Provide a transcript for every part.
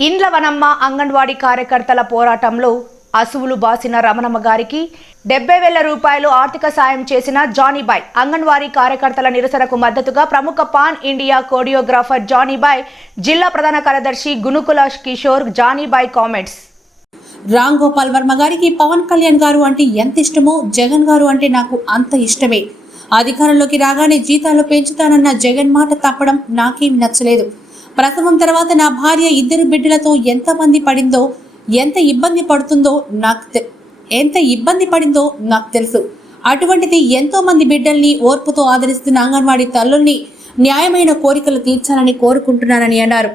ఇండ్లవనమ్మ అంగన్వాడీ కార్యకర్తల పోరాటంలో అసువులు బాసిన రమణమ్మ గారికి డెబ్బై వేల రూపాయలు ఆర్థిక సాయం చేసిన జానీబాయ్. అంగన్వాడీ కార్యకర్తల నిరసనకు మద్దతుగా ప్రముఖ పాన్ ఇండియా కోరియోగ్రాఫర్ జానీబాయ్ జిల్లా ప్రధాన కార్యదర్శి గునుకుల కిషోర్ జానీబాయ్ కామెంట్స్. రామ్ గోపాల్ వర్మ గారికి పవన్ కళ్యాణ్ గారు అంటే ఎంత ఇష్టమో జగన్ గారు అంటే నాకు అంత ఇష్టమే. అధికారంలోకి రాగానే జీతాలు పెంచుతానన్న జగన్ మాట తప్పడం నాకేం నచ్చలేదు. ప్రసవం తర్వాత నా భార్య ఇద్దరు బిడ్డలతో ఎంతమంది పడిందో ఎంత ఇబ్బంది పడుతుందో నాకు తె- ఎంత ఇబ్బంది పడిందో నాకు తెలుసు. అటువంటిది ఎంతో మంది బిడ్డల్ని ఓర్పుతో ఆదరిస్తున్న అంగన్వాడీ తల్లుల్ని న్యాయమైన కోరికలు తీర్చాలని కోరుకుంటున్నానని అన్నారు.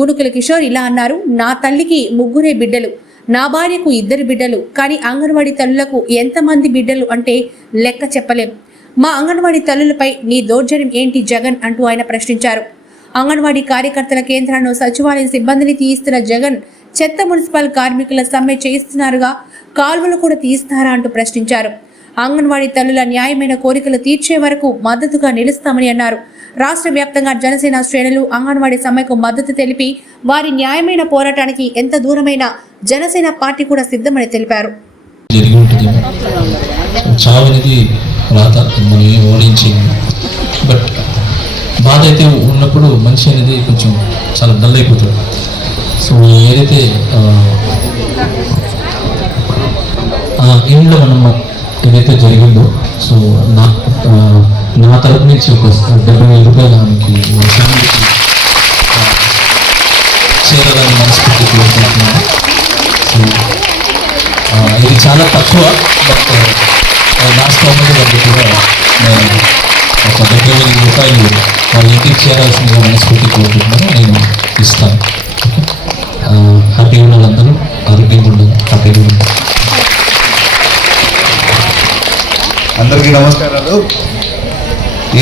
గునుకుల కిషోర్ ఇలా అన్నారు నా తల్లికి ముగ్గురే బిడ్డలు నా భార్యకు ఇద్దరు బిడ్డలు కానీ అంగన్వాడీ తల్లులకు ఎంతమంది బిడ్డలు అంటే లెక్క చెప్పలేం. మా అంగన్వాడీ తల్లులపై నీ దౌర్జన్యం ఏంటి జగన్? అంటూ ఆయన ప్రశ్నించారు. అంగన్వాడీ కార్యకర్తల కేంద్రాలను సచివాలయ సిబ్బందిని తీయిస్తున్న జగన్ చెత్త మున్సిపల్ కార్మికుల సమ్మె చేయిస్తున్నారుగా కాల్వలు కూడా తీస్తారా అంటూ ప్రశ్నించారు. అంగన్వాడీ తల్లుల న్యాయమైన కోరికలు తీర్చే వరకు మద్దతుగా నిలుస్తామని అన్నారు. రాష్ట్ర వ్యాప్తంగా జనసేన శ్రేణులు అంగన్వాడీ సమ్మెకు మద్దతు తెలిపి వారి న్యాయమైన పోరాటానికి ఎంత దూరమైన జనసేన పార్టీ కూడా సిద్ధమని తెలిపారు. రాత మనం బట్ బాధ అయితే ఉన్నప్పుడు మనిషి అనేది కొంచెం చాలా డల్ అయిపోతుంది. సో ఏదైతే ఇంట్లో మనం ఏదైతే జరిగిందో సో నా నా తరపు నుంచి ఒక డెబ్బై వేల రూపాయలు ఆమెకి చేరాలని మనస్ఫూర్తి కోరుకుంటున్నాను. సో ఇది చాలా తక్కువ బట్ లాస్ట్ గవర్నమెంట్ కూడా నేను ఒక డెబ్బై వేల రూపాయలు వాళ్ళ ఇంటికి చేరాల్సిందిగా మనస్ఫూర్తి కోరుకుంటున్నాను. నేను ఇస్తాను. హ్యాపీగా ఉండాలి అందరూ ఆరోగ్యంగా ఉండాలి హ్యాపీగా ఉండాలి అందరికీ నమస్కారాలు.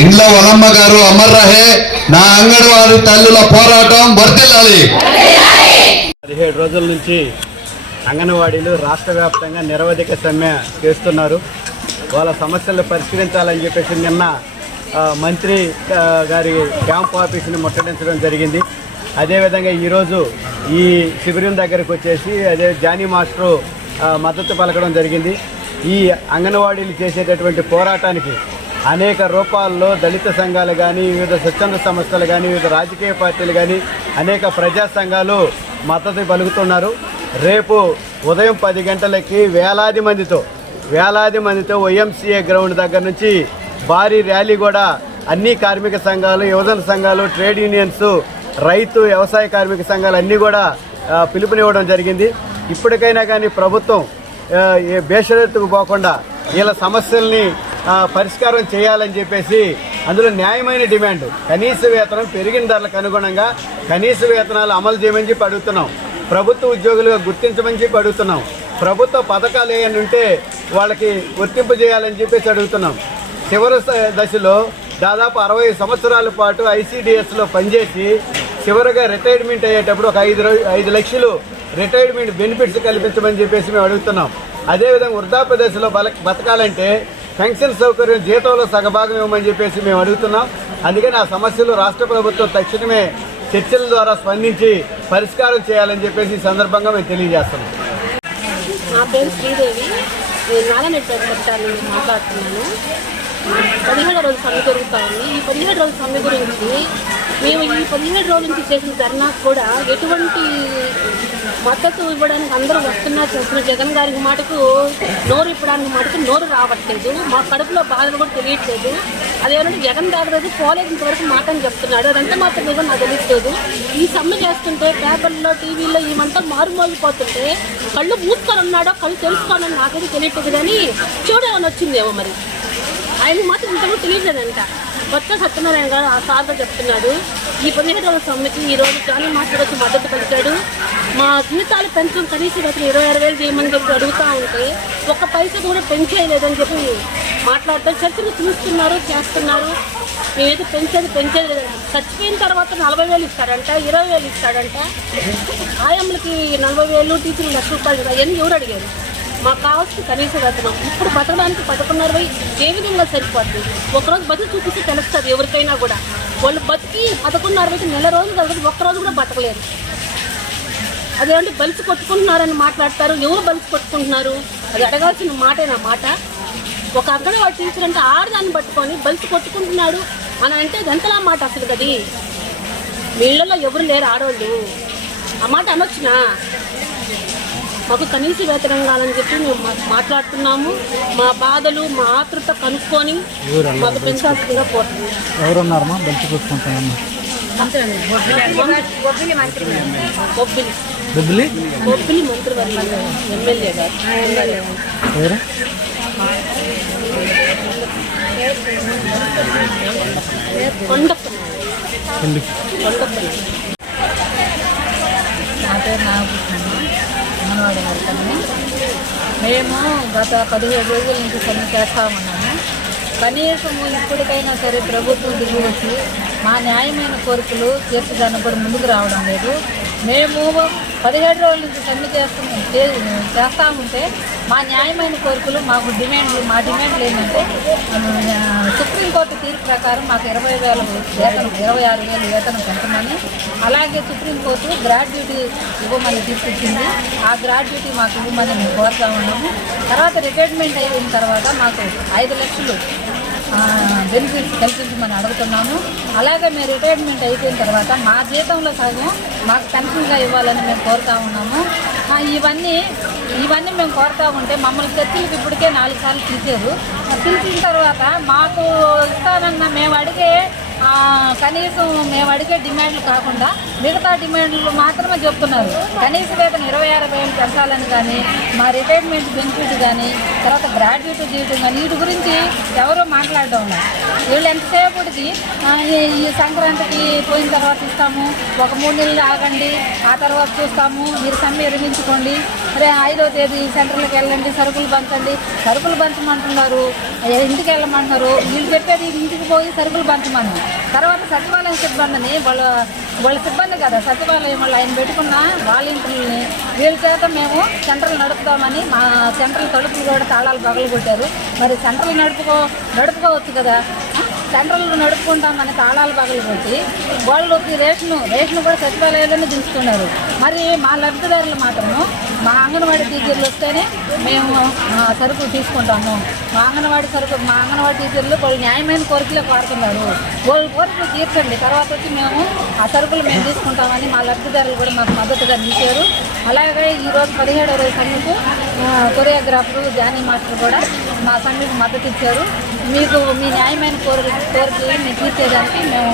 ఇంట్లో వనమ్మ గారు అమర్ రహే నా అంగన్వాడీ తల్లుల పోరాటం వర్తిల్లాలి పదిహేడు రోజుల నుంచి అంగన్వాడీలు రాష్ట్ర వ్యాప్తంగా నిరవధిక సమ్మె చేస్తున్నారు. వాళ్ళ సమస్యలు పరిష్కరించాలని చెప్పేసి నిన్న మంత్రి గారి క్యాంప్ ఆఫీస్ని ముట్టడించడం జరిగింది. అదేవిధంగా ఈరోజు ఈ శిబిరం దగ్గరికి వచ్చేసి అదే జానీ మాస్టరు మద్దతు పలకడం జరిగింది. ఈ అంగన్వాడీలు చేసేటటువంటి పోరాటానికి అనేక రూపాల్లో దళిత సంఘాలు కానీ వివిధ స్వచ్ఛంద సంస్థలు కానీ వివిధ రాజకీయ పార్టీలు కానీ అనేక ప్రజా సంఘాలు మద్దతు పలుకుతున్నారు. రేపు ఉదయం పది గంటలకి వేలాది మందితో వేలాది మందితో వైఎంసీఏ గ్రౌండ్ దగ్గర నుంచి భారీ ర్యాలీ కూడా అన్ని కార్మిక సంఘాలు యువజన సంఘాలు ట్రేడ్ యూనియన్స్ రైతు వ్యవసాయ కార్మిక సంఘాలు అన్నీ కూడా పిలుపునివ్వడం జరిగింది. ఇప్పటికైనా కానీ ప్రభుత్వం ఏ బేషరత్తుకు పోకుండా వీళ్ళ సమస్యల్ని పరిష్కారం చేయాలని చెప్పేసి అందులో న్యాయమైన డిమాండ్. కనీస వేతనం పెరిగిన ధరలకు అనుగుణంగా కనీస వేతనాలు అమలు చేయమని చెప్పి అడుగుతున్నాం. ప్రభుత్వ ఉద్యోగులుగా గుర్తించమని చెప్పి అడుగుతున్నాం. ప్రభుత్వ పథకాలు ఏమైనా ఉంటే వాళ్ళకి వర్తింపు చేయాలని చెప్పేసి అడుగుతున్నాం. చివరి దశలో దాదాపు అరవై సంవత్సరాల పాటు ఐసీడిఎస్లో పనిచేసి చివరిగా రిటైర్మెంట్ అయ్యేటప్పుడు ఒక ఐదు ఐదు లక్షలు రిటైర్మెంట్ బెనిఫిట్స్ కల్పించమని చెప్పేసి మేము అడుగుతున్నాం. అదేవిధంగా వృద్ధాప్య దశలో బల బతకాలంటే పెన్షన్ సౌకర్యం జీతంలో సగభాగం ఇవ్వమని చెప్పేసి మేము అడుగుతున్నాం. అందుకని ఆ సమస్యలు రాష్ట్ర ప్రభుత్వం తక్షణమే చర్చల ద్వారా స్పందించి పరిష్కారం చేయాలని చెప్పేసి ఈ సందర్భంగా మేము తెలియజేస్తున్నాం. నా పేరు శ్రీదేవి. నేను మాట్లాడుతున్నాను. పదిహేడు రోజుల సమ్మె జరుగుతా ఉంది ఈ పదిహేడు రోజుల సమ్మె గురించి మేము ఈ పదిహేడు రోజుల నుంచి చేసిన ధర్నా కూడా ఎటువంటి మద్దతు ఇవ్వడానికి అందరూ వస్తున్నా చేస్తున్న జగన్ గారికి మాటకు నోరు ఇప్పడానికి మాటకు నోరు రావట్లేదు. మా కడుపులో బాధలు కూడా తెలియట్లేదు. అదేమంటే జగన్ గారి రోజు పోలేదు ఇంతవరకు మాట అని చెప్తున్నాడు. అదంతా మాత్రం నిజం నాకు తెలియట్లేదు ఈ సమ్మె చేస్తుంటే పేపర్లో టీవీలో ఈమంతా మారుమోగిపోతుంటే కళ్ళు మూసుకొని ఉన్నాడో కళ్ళు తెలుసుకోనని నాకైతే తెలియట్లేదు కానీ చూడాలని వచ్చిందేమో మరి. ఆయన మాత్రం ఇంతకు తెలియలేదంట కొత్త సత్యనారాయణ గారు ఆ సార్గా చెప్తున్నాడు. ఈ పదిహేడు రోజుల సమ్మెకి ఈ రోజు చాలా మాట్లాడొచ్చి మద్దతు పలికాడు. మా జీవితాలు పెంచడం కనీసం వేతనం ఇరవై ఆరు వేలు చేయమని చెప్పి అడుగుతా ఉంటే ఒక్క పైసా కూడా పెంచేయలేదని చెప్పి మాట్లాడతారు చర్చలు చూస్తున్నారు చేస్తున్నారు. మేమైతే పెంచేది పెంచేది లేదంట చచ్చిపోయిన తర్వాత నలభై వేలు ఇస్తాడంట ఇరవై వేలు ఇస్తాడంట. ఆయమ్మలకి నలభై వేలు టీచర్లు లక్ష రూపాయలు అవన్నీ ఎవరు అడిగారు? మాకు కావాల్సిన కనీస వేతనం ఇప్పుడు బతకడానికి పదకొండున్నర వెయ్యి ఏ విధంగా సరిపోతుంది ఒకరోజు బతికి చూపిస్తే తెలుస్తుంది ఎవరికైనా కూడా. వాళ్ళు బతికి పదకొండున్నర వెయ్యి నెల రోజులు కాబట్టి ఒక్క రోజు కూడా బతకలేరు. అదేమంటే బలిసి కొట్టుకుంటున్నారని మాట్లాడతారు ఎవరు బలిసి కొట్టుకుంటున్నారు? అది అడగాల్సిన మాటేనా మాట? ఒక అంగన్వాడి టీచర్ అంటే ఆడదాన్ని పట్టుకొని బలిసి కొట్టుకుంటున్నాడు అని అంటే అది మాట అసలు కది వీళ్ళల్లో ఎవరు లేరు ఆడవాళ్ళు. ఆ మాట అనొచ్చునా? మాకు కనీస వేతనం కావాలని చెప్పి మేము మాట్లాడుతున్నాము. మా బాధలు మా ఆతృత కనుక్కొని మాకు పెంచాల్సిందిగా కోరుతున్నాం ఎవరున్నారమ్మా? బలిసి కొట్టుకుంటానమ్మా బొబ్బిలి బొబ్బిలి మంత్రివర్గ ఎమ్మెల్యే గారు. కొండప్ప. నా పేరు నాగకృష్ణ అంగన్వాడీ వర్కర్ని మేము గత పదిహేడు రోజుల నుంచి పని చేస్తా ఉన్నాము. కనీసం ఇప్పటికైనా సరే ప్రభుత్వం దిగి వచ్చి మా న్యాయమైన కోరికలు తీర్చడానికి కూడా ముందుకు రావడం లేదు. మేము పదిహేడు రోజుల నుంచి పని చేస్తున్నాం చే- చేస్తా ఉంటే మా న్యాయమైన కోరికలు మాకు డిమాండ్లు మా డిమాండ్లు ఏంటంటే సుప్రీంకోర్టు తీర్పు ప్రకారం మాకు ఇరవై వేల వేతనం ఇరవై ఆరు వేలు వేతనం పెంచమని అలాగే సుప్రీంకోర్టు గ్రాడ్యుటీ ఇవ్వమని తీసుకొచ్చింది ఆ గ్రాడ్యుటీ మాకు ఇవ్వమని మేము కోరుతా ఉన్నాము. తర్వాత రిటైర్మెంట్ అయిన తర్వాత మాకు ఐదు లక్షలు బెనిఫిట్స్ కల్పించమని అడుగుతున్నాము. అలాగే మేము రిటైర్మెంట్ అయిపోయిన తర్వాత మా జీతంలో సగం మాకు పెన్షన్గా ఇవ్వాలని మేము కోరుతా ఉన్నాము. ఇవన్నీ ఇవన్నీ మేము కోరుతా ఉంటే మమ్మల్ని చర్చలకు ఇప్పటికే నాలుగు సార్లు తీసారు పిలిచిన తర్వాత మాకు ఇస్తానన్న మేము అడిగే కనీసం మేము అడిగే డిమాండ్లు కాకుండా మిగతా డిమాండ్లు మాత్రమే చెప్తున్నారు. కనీస వేతన ఇరవై ఆరు వేలు పెంచాలని కానీ మా రిటైర్మెంట్ బెనిఫిట్ కానీ తర్వాత గ్రాడ్యుయేట్ చేయడం కానీ వీటి గురించి ఎవరో మాట్లాడడం లేదు. వీళ్ళు ఎంత సేపటిది ఈ- సంక్రాంతికి పోయిన తర్వాత ఇస్తాము. ఒక మూడు నెలలు ఆగండి. ఆ తర్వాత చూస్తాము. మీరు సమ్మె ఎరిగించుకోండి రే ఐదో తేదీ సెంటర్లకు వెళ్ళండి సరుకులు పంచండి. సరుకులు పంచమంటున్నారు. ఇంటికి వెళ్ళమంటున్నారు. వీళ్ళు చెప్పేది ఇంటికి పోయి సరుకులు పంచమన్నారు తర్వాత సచివాలయం సిబ్బందిని వాళ్ళ వాళ్ళ సిబ్బంది కదా సచివాలయం వాళ్ళు ఆయన పెట్టుకున్న వాలంటీర్లని వీళ్ళ చేత మేము సెంటర్లు నడుపుతామని మా సెంటర్లు తలుపులు కూడా తాళాలు పగలు కొట్టారు మరి సెంటర్లు నడుపుకో నడుపుకోవచ్చు కదా. సెంట్రల్ నడుపుకుంటామని తాళాలు పగలు కొట్టి వాళ్ళకి రేషన్ రేషన్ కూడా సచివాలయాల్లోనే దించుతున్నారు. మరి మా లబ్ధిదారులు మాత్రము మా అంగన్వాడీ టీచర్లు వస్తేనే మేము సరుకులు తీసుకుంటాము. మా అంగన్వాడీ సరుకు మా అంగన్వాడీ టీచర్లు వాళ్ళు న్యాయమైన కోరికలే కోరుతున్నారు వాళ్ళు కోరికలు తీర్చండి. తర్వాత వచ్చి మేము ఆ సరుకులు మేము తీసుకుంటామని మా లబ్ధిదారులు కూడా మాకు మద్దతుగా నిలిచారు. అలాగే ఈరోజు పదిహేడవ రోజు సమ్మెకు కొరియోగ్రాఫరు జానీ మాస్టర్ కూడా మా సమ్మెకు మద్దతు ఇచ్చారు. మీకు మీ న్యాయమైన కోరిక కోరికలు మేము తీర్చేదానికి మేము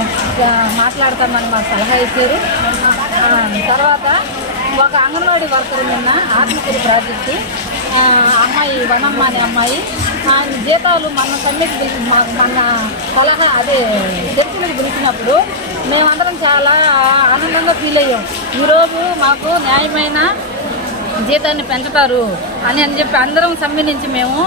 మాట్లాడతామని మాకు సలహా ఇచ్చారు. తర్వాత ఒక అంగన్వాడీ వర్కర్ నిన్న ఆత్మకూరు ప్రాజెక్టు అమ్మాయి వనమ్మ అనే అమ్మాయి జీతాలు మన సమ్మెకి పిలిచి మాకు మన సలహా అదే చర్చలకు పిలిచినప్పుడు మేమందరం చాలా ఆనందంగా ఫీల్ అయ్యాం. ఈరోజు మాకు న్యాయమైన జీతాన్ని పెంచుతారు అని అని చెప్పి అందరం సమ్మె నుంచి మేము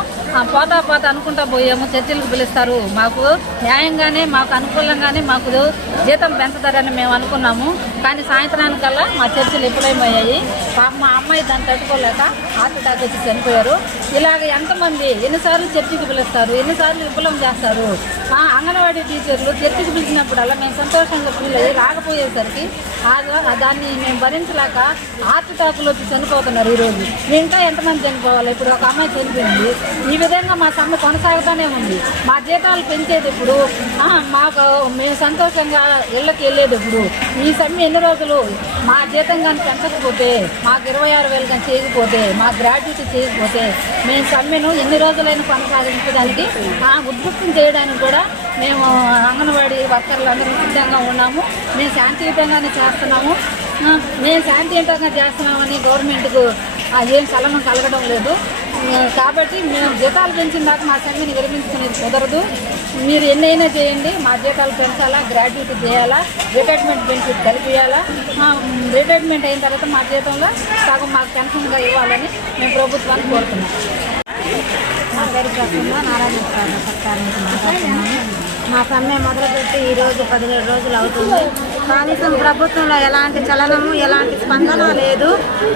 పోతా పోతా అనుకుంటా పోయాము చర్చలకు పిలుస్తారు. మాకు న్యాయంగానే మాకు అనుకూలంగానే మాకు జీతం పెంచుతారని మేము అనుకున్నాము. కానీ సాయంత్రానికల్లా మా చర్చలు ఎప్పుడైపోయాయి. పాప మా అమ్మాయి దాన్ని తట్టుకోలేక హార్ట్ అటాక్ వచ్చి చనిపోయారు. ఇలాగ ఎంతమంది ఎన్నిసార్లు చర్చికి పిలుస్తారు? ఎన్నిసార్లు విఫలం చేస్తారు? మా అంగన్వాడీ టీచర్లు చర్చికి పిలిచినప్పుడల్లా మేము సంతోషంగా ఫీల్ అయ్యి రాకపోయేసరికి ఆ- దాన్ని మేము భరించలేక హార్ట్ వచ్చి చనిపోతున్నారు ఈరోజు. ఇంకా ఎంతమంది చనిపోవాలి? ఇప్పుడు ఒక అమ్మాయి చనిపోయింది. ఈ విధంగా మా సమ్మె కొనసాగుతూనే ఉంది. మా జీతాలు పెంచేది ఇప్పుడు మాకు మేము సంతోషంగా ఇళ్ళకి వెళ్ళేది ఇప్పుడు. ఈ సమ్మె ఎన్ని రోజులు? మా జీతం కానీ పెంచకపోతే మాకు ఇరవై ఆరు వేలు కానీ చేయకపోతే మా గ్రాడ్యుయేట్ చేయకపోతే మేము సమ్మెను ఎన్ని రోజులైనా కొనసాగించడానికి ఆ, ఉద్రిక్తం చేయడానికి కూడా మేము అంగన్వాడీ వర్కర్లు అందరూ సిద్ధంగా ఉన్నాము. మేము శాంతియుతంగానే చేస్తున్నాము. మేము శాంతియుతంగా చేస్తున్నామని గవర్నమెంట్కు ఏం చలనం కలగడం లేదు. కాబట్టి మేము జీతాలు పెంచిన దాకా మా సమ్మెని విరమించుకునేది కుదరదు. మీరు ఎన్నైనా చేయండి. మా జీతాలు పెంచాలా గ్రాడ్యుయేట్ చేయాలా రిటైర్మెంట్ బెనిఫిట్ కలిపియాలా రిటైర్మెంట్ అయిన తర్వాత మా జీతంలో సగం మాకు పెన్షన్గా ఇవ్వాలని మేము ప్రభుత్వాన్ని కోరుతున్నాం. మా పేరు ప్రసన్న నారాయణ సర్కార్ నుంచి మాట్లాడుతున్నాను. మా సమ్మె మొదలుపెట్టి ఈరోజు పదిహేడు రోజులు అవుతుంది. కనీసం ప్రభుత్వంలో ఎలాంటి చలనము ఎలాంటి స్పందన లేదు.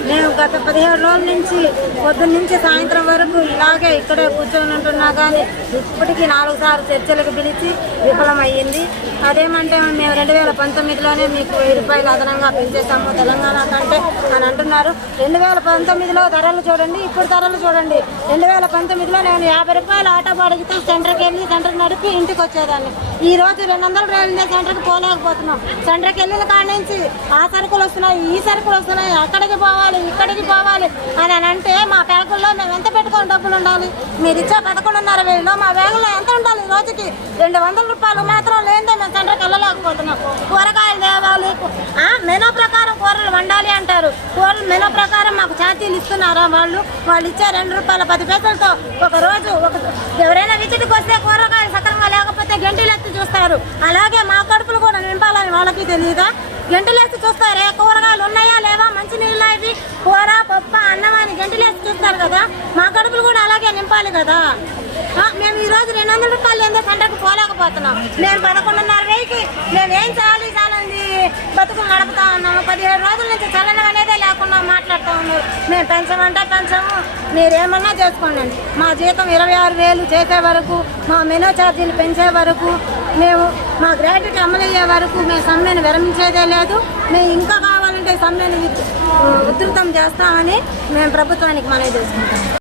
మేము గత పదిహేడు రోజుల నుంచి పొద్దున్న నుంచి సాయంత్రం వరకు ఇలాగే ఇక్కడే కూర్చొని ఉంటున్నా కానీ ఇప్పటికీ నాలుగు సార్లు చర్చలకు పిలిచి విఫలమయ్యింది. అదేమంటే మేము రెండు వేల పంతొమ్మిదిలోనే మీకు వెయ్యి రూపాయలు అదనంగా పెంచేసాము తెలంగాణ కంటే అని అంటున్నారు. రెండు వేల పంతొమ్మిదిలో ధరలు చూడండి ఇప్పుడు ధరలు చూడండి. రెండు వేల పంతొమ్మిదిలో నేను యాభై రూపాయలు ఆటో బాడిగితే సెంటర్కి వెళ్ళి సెంటర్ నడిపి ఇంటికి వచ్చేదాన్ని ఈ రోజు రెండు వందల రూపాయలు సెంటర్కి పోలేకపోతున్నాం. సెంటర్కి వెళ్ళిన కాడ నుంచి ఆ సరుకులు వస్తున్నాయి ఈ సరుకులు వస్తున్నాయి అక్కడికి పోవాలి ఇక్కడికి పోవాలి అని అని అంటే మా బ్యాగుల్లో మేము ఎంత పెట్టుకొని డబ్బులు ఉండాలి? మీరు ఇచ్చే పదకొండున్నర వేలు మా బ్యాగుల్లో ఎంత ఉండాలి రోజుకి? రెండు వందల రూపాయలు మాత్రం లేదే మేము సెంటర్కి వెళ్ళలేకపోతున్నాం కూరగాయలు తేవాలి. మెనో ప్రకారం కూరలు వండాలి అంటారు. కూరలు మెనో ప్రకారం మాకు ఛార్జీలు ఇస్తున్నారా వాళ్ళు? వాళ్ళు ఇచ్చే రెండు రూపాయల పది పైసలతో ఒక రోజు ఒక ఎవరైనా విజిట్కి వస్తే కూరగాయలు సక్రమంగా లేకపోతే గంటీలు ఎత్తి చూస్తారు. అలాగే మా కడుపులు వాళ్ళకి తెలియదా గంటలేసి చూస్తారే? కూరగాయలు ఉన్నాయా లేవా? మంచి నీళ్ళు ఇవి? కూర పప్పు అన్నం అని గంటలు చూస్తారు కదా? మా కడుపులు కూడా అలాగే నింపాలి కదా? మేము ఈ రోజు రెండు వందల రూపాయలు ఏందో పంటకు పోలేకపోతున్నాం. మేము పదకొండున్నర వెయ్యికి మేము ఏం చేయాలి? చాలండి బతుకులు నడుపుతా ఉన్నాము. పదిహేడు రోజుల నుంచి చలనం అనేదే లేకుండా మాట్లాడుతూ ఉన్నారు. మేము పెంచమంటే పెంచము. మీరేమన్నా చేసుకోండి. మా జీతం ఇరవై ఆరు వేలు చేసే వరకు మా మెనూ ఛార్జీలు పెంచే వరకు మేము మా గ్రాడ్యుయేట్ అమలయ్యే వరకు మేము సమ్మెను విరమించేదే లేదు. మేము ఇంకా కావాలంటే సమ్మెను ఉధృతం చేస్తామని మేము ప్రభుత్వానికి మనవి చేసుకుంటాం.